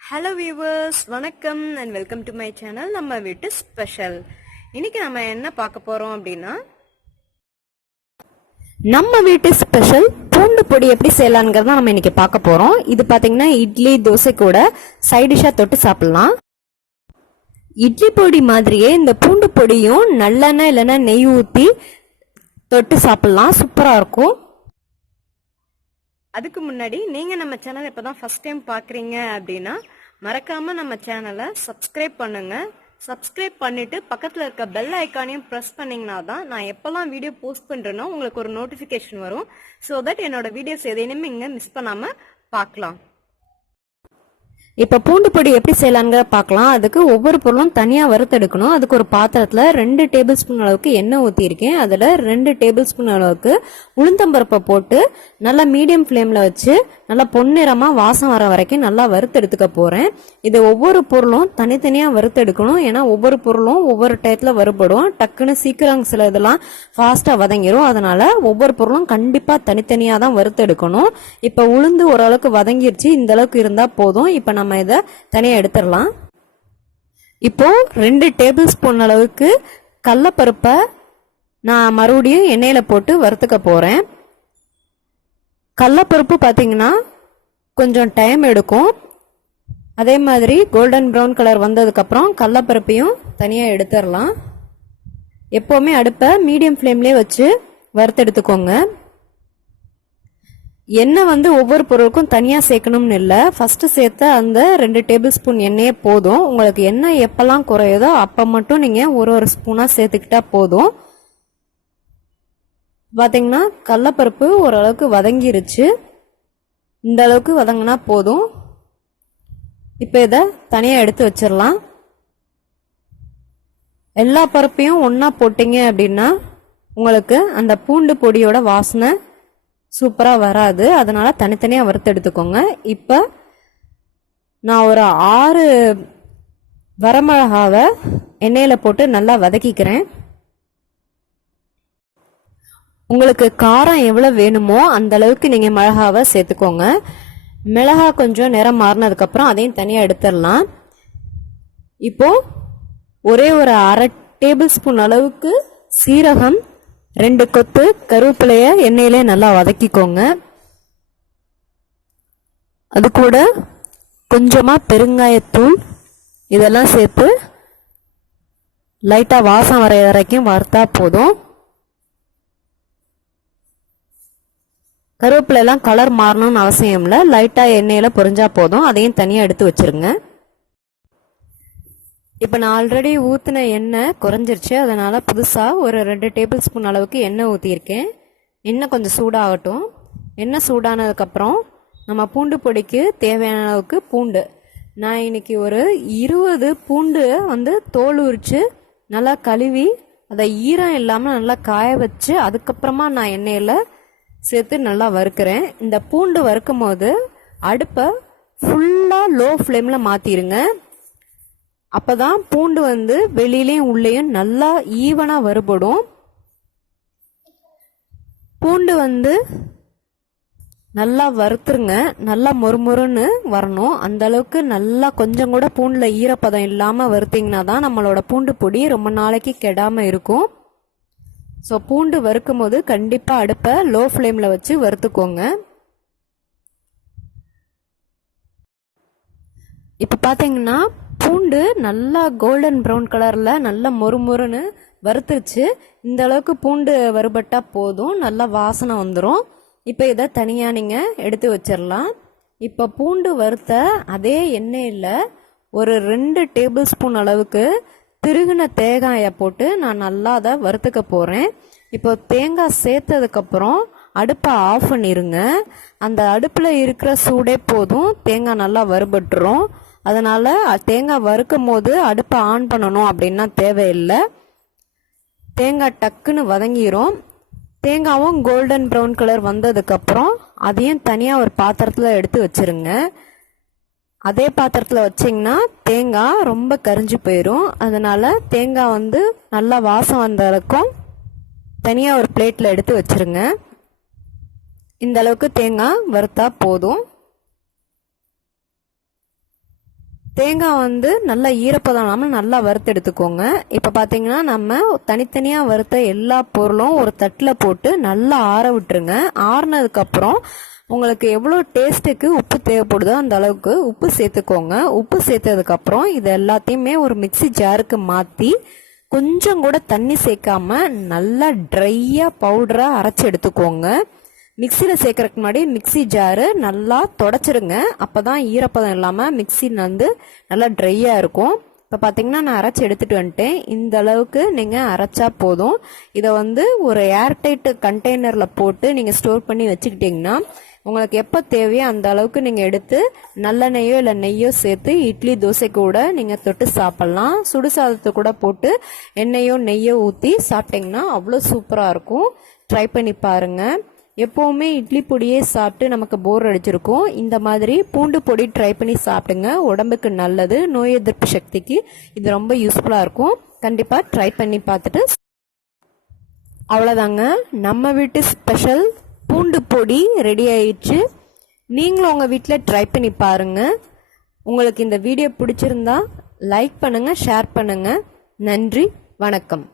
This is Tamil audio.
Hello viewers, வணக்கம் and welcome to my channel. நம்ம வீட்டு ஸ்பெஷல். இன்னைக்கு நம்ம என்ன பார்க்க போறோம் அப்படின்னா நம்ம வீட்டு ஸ்பெஷல் பூண்டு பொடி எப்படி செய்யலாம்ங்கறத நம்ம இன்னைக்கு பார்க்க போறோம். இது பாத்தீங்கன்னா இட்லி தோசை கூட சைடு டிஷ்ஷா தொட்டு சாப்பிடலாம். இட்லி பொடி மாதிரியே இந்த பூண்டு பொடியும் நல்லெண்ணெய் இல்லைன்னா நெய் ஊற்றி தொட்டு சாப்பிடலாம். சூப்பரா இருக்கும். அதுக்கு முன்னாடி நீங்க நம்ம சேனல் இப்பதான் ஃபர்ஸ்ட் டைம் பாக்குறீங்க அப்படின்னா மறக்காம நம்ம சேனலை சப்ஸ்கிரைப் பண்ணுங்க. சப்ஸ்கிரைப் பண்ணிட்டு பக்கத்துல இருக்க பெல் ஐக்கானையும் பிரஸ் பண்ணீங்கன்னா தான் நான் எப்பெல்லாம் வீடியோ போஸ்ட் பண்றேனோ உங்களுக்கு ஒரு நோட்டிபிகேஷன் வரும். ஸோ தட் என்னோட வீடியோஸ் எதையுமே இங்க மிஸ் பண்ணாம பார்க்கலாம். இப்ப பூண்டு பொடி எப்படி செய்யலாங்க பார்க்கலாம். அதுக்கு ஒவ்வொரு பொருளும் தனியா வறுத்தெடுக்கணும். அதுக்கு ஒரு பாத்திரத்துல 2 டேபிள் ஸ்பூன் அளவுக்கு எண்ணெய் ஊற்றிருக்கேன். அதுல 2 டேபிள் ஸ்பூன் அளவுக்கு உளுந்தம்பருப்பை போட்டு நல்லா மீடியம் ஃப்ளேம்ல வச்சு நல்லா பொன்னிறமா வாசம் வர வரைக்கும் நல்லா வறுத்தெடுத்துக்க போறேன். இது ஒவ்வொரு பொருளும் தனித்தனியா வறுத்தெடுக்கணும். ஏன்னா ஒவ்வொரு பொருளும் ஒவ்வொரு டயத்துல வறுபடும். டக்குன்னு சீக்கிரம் சில இதெல்லாம் ஃபாஸ்டா வதங்கிரும். அதனால ஒவ்வொரு பொருளும் கண்டிப்பா தனித்தனியா தான் வறுத்தெடுக்கணும். இப்ப உளுந்து ஓரளவுக்கு வதங்கிருச்சு. இந்த அளவுக்கு இருந்தா போதும். இப்ப நம்ம இதை தனியா எடுத்துடலாம். இப்போ 2 டேபிள் ஸ்பூன் அளவுக்கு கடலைப்பருப்பை நான் மறுபடியும் எண்ணெயில போட்டு வறுத்துக்க போறேன். கடலைப்பருப்பு பாத்தீங்கன்னா கொஞ்சம் டைம் எடுக்கும். அதே மாதிரி கோல்டன் ப்ரௌன் கலர் வந்ததுக்கு அப்புறம் கடலைப்பருப்பையும் தனியா எடுத்துடலாம். எப்பவுமே அடுப்பை மீடியம் ஃப்ளேம்லயே வச்சு வறுத்தெடுத்துக்கோங்க. எண்ணெய் ஒவ்வொரு பொருளுக்கும் தனியா சேர்க்கணும்னு இல்லை. ஃபர்ஸ்ட் சேர்த்த அந்த 2 டேபிள் ஸ்பூன் எண்ணெயே போதும். உங்களுக்கு எண்ணெய் எப்பெல்லாம் குறையுதோ அப்ப மட்டும் நீங்க ஒரு ஸ்பூனா சேர்த்துக்கிட்டா போதும். பாத்தீங்கன்னா கடலைப்பருப்பு ஓரளவுக்கு வதங்கிருச்சு. இந்த அளவுக்கு வதங்கினா போதும். இப்ப இத தனியா எடுத்து வச்சிடலாம். எல்லா பருப்பையும் ஒன்னா போட்டீங்க அப்படின்னா உங்களுக்கு அந்த பூண்டு பொடியோட வாசனை சூப்பரா வராது. அதனால தனித்தனியா வறுத்து எடுத்துக்கோங்க. இப்ப நான் ஒரு 6 வரமிளகாவை எண்ணெயில போட்டு நல்லா வதக்கிக்கிறேன். உங்களுக்கு காரம் எவ்வளவு வேணுமோ அந்த அளவுக்கு நீங்க மிளகாவை சேர்த்துக்கோங்க. மிளகா கொஞ்சம் நிறம் மாறினதுக்கு அப்புறம் அதையும் தனியா எடுத்துடலாம். இப்போ ஒரு அரை டேபிள் ஸ்பூன் அளவுக்கு சீரகம், 2 கொத்து கருவேப்பிலைய எண்ணெயிலே நல்லா வதக்கிக்கோங்க. அது கூட கொஞ்சமா பெருங்காயத்தூள் இதெல்லாம் சேர்த்து லைட்டா வாசம் வர வரைக்கும் வறுத்தா போதும். கருவேப்பிலை எல்லாம் கலர் மாறணும்னு அவசியம் இல்லை. லைட்டா எண்ணெயில பொரிஞ்சா போதும். அதையும் தனியா எடுத்து வச்சிருங்க. இப்ப நான் ஆல்ரெடி ஊத்தின எண்ணெய் குறைஞ்சிருச்சு. அதனால புதுசா ஒரு 2 டேபிள் ஸ்பூன் அளவுக்கு எண்ணெய் ஊத்திருக்கேன். எண்ணெய் கொஞ்சம் சூடாகட்டும். எண்ணெய் சூடானதுக்கு அப்புறம் நம்ம பூண்டு பொடிக்கு தேவையான அளவுக்கு பூண்டு, நான் இன்னைக்கு ஒரு 20 பூண்டு தோல் உரிச்சு நல்லா கழுவி அதை ஈரம் இல்லாம நல்லா காய வச்சு அதுக்கப்புறமா நான் எண்ணெயில சேர்த்து நல்லா வறுக்கிறேன். இந்த பூண்டு வறுக்கும் போது அடுப்பை ஃபுல்லா லோ ஃப்ளேம்ல மாத்திருங்க. அப்பதான் பூண்டு வெளியிலயும் உள்ளேயும் நல்லா ஈவனா வறுபடும். பூண்டு நல்லா வறுத்துருங்க. நல்லா மொறுமொறுன்னு வரணும். அந்த அளவுக்கு நல்லா கொஞ்சம் கூட பூண்டுல ஈரப்பதம் இல்லாம வறுத்தீங்கன்னா தான் நம்மளோட பூண்டு பொடி ரொம்ப நாளைக்கு கெடாம இருக்கும். ஸோ பூண்டு வறுக்கும் போது கண்டிப்பா அடுப்பை லோ ஃப்ளேம்ல வச்சு வறுத்துக்கோங்க. இப்ப பாத்தீங்கன்னா பூண்டு நல்லா கோல்டன் ப்ரௌன் கலர்ல நல்லா மொறுமொறுன்னு வறுத்துருச்சு. இந்த அளவுக்கு பூண்டு வறுபட்டா போதும். நல்லா வாசனை வந்துடும். இப்ப இதை தனியா நீங்க எடுத்து வச்சிடலாம். இப்ப பூண்டு வறுத்த அதே எண்ணெயில ஒரு 2 டேபிள் ஸ்பூன் அளவுக்கு திருகுன தேங்காயை போட்டு நான் நல்லா அதை வறுத்துக்க போறேன். இப்போ தேங்காய் சேர்த்ததுக்கு அப்புறம் அடுப்பை ஆஃப் பண்ணிருங்க. அந்த அடுப்புல இருக்கிற சூடே போதும். தேங்காய் நல்லா வறுபட்டுரும். அதனால தேங்காய் வறுக்கும் போது அடுப்பை ஆன் பண்ணணும் அப்படின்னா தேவையில்லை. தேங்காய் டக்குன்னு வதங்கிரும். தேங்காவும் கோல்டன் ப்ரௌன் கலர் வந்ததுக்கு அப்புறம் அதையும் தனியா ஒரு பாத்திரத்துல எடுத்து வச்சிருங்க. அதே பாத்திரத்துல வச்சிங்கன்னா தேங்காய் ரொம்ப கரிஞ்சு போயிடும். அதனால தேங்காய் நல்லா வாசம் வந்த வரைக்கும் தனியா ஒரு பிளேட்ல எடுத்து வச்சிருங்க. இந்த அளவுக்கு தேங்காய் வறுத்தா போதும். தேங்காய் வந்து நல்லா ஈரப்பதம் இல்லாமல் நல்லா வறுத்து எடுத்துக்கோங்க. இப்போ பார்த்தீங்கன்னா நம்ம தனித்தனியாக வறுத்த எல்லா பொருளும் ஒரு தட்டில் போட்டு நல்லா ஆற விட்டுருங்க. ஆறுனதுக்கப்புறம் உங்களுக்கு எவ்வளோ டேஸ்ட்டுக்கு உப்பு தேவைப்படுதோ அந்த அளவுக்கு உப்பு சேர்த்துக்கோங்க. உப்பு சேர்த்ததுக்கப்புறம் இது எல்லாத்தையுமே ஒரு மிக்சி ஜாருக்கு மாற்றி கொஞ்சம் கூட தண்ணி சேர்க்காம நல்லா ட்ரையாக பவுடராக அரைச்சி எடுத்துக்கோங்க. மிக்சியில் சேர்க்கறதுக்கு முன்னாடி மிக்சி ஜாரு நல்லா தொடச்சிருங்க. அப்போ தான் ஈரப்பதம் இல்லாமல் மிக்சி வந்து நல்லா ட்ரையாக இருக்கும். இப்போ பார்த்தீங்கன்னா நான் அரைச்சி எடுத்துகிட்டு வந்துட்டேன். இந்த அளவுக்கு நீங்கள் அரைச்சா போதும். இதை வந்து ஒரு ஏர்டைட் கண்டெய்னரில் போட்டு நீங்கள் ஸ்டோர் பண்ணி வச்சுக்கிட்டிங்கன்னா உங்களுக்கு எப்போ தேவையோ அந்த அளவுக்கு நீங்கள் எடுத்து நல்லெண்ணெய்யோ இல்லை நெய்யோ சேர்த்து இட்லி தோசை கூட நீங்கள் தொட்டு சாப்பிட்லாம். சுடு சாதத்தை கூட போட்டு எண்ணெயோ நெய்யோ ஊற்றி சாப்பிட்டிங்கன்னா அவ்வளோ சூப்பராக இருக்கும். ட்ரை பண்ணி பாருங்கள். எப்போவுமே இட்லி பொடியே சாப்பிட்டு நமக்கு போர் அடிச்சிருக்கும். இந்த மாதிரி பூண்டு பொடி ட்ரை பண்ணி சாப்பிடுங்க. உடம்புக்கு நல்லது. நோய் எதிர்ப்பு சக்திக்கு இது ரொம்ப யூஸ்ஃபுல்லாக இருக்கும். கண்டிப்பாக ட்ரை பண்ணி பார்த்துட்டு அவ்வளோதாங்க, நம்ம வீட்டு ஸ்பெஷல் பூண்டு பொடி ரெடி ஆயிடுச்சு. நீங்களும் உங்கள் வீட்டில் ட்ரை பண்ணி பாருங்கள். உங்களுக்கு இந்த வீடியோ பிடிச்சிருந்தா லைக் பண்ணுங்கள், ஷேர் பண்ணுங்கள். நன்றி, வணக்கம்.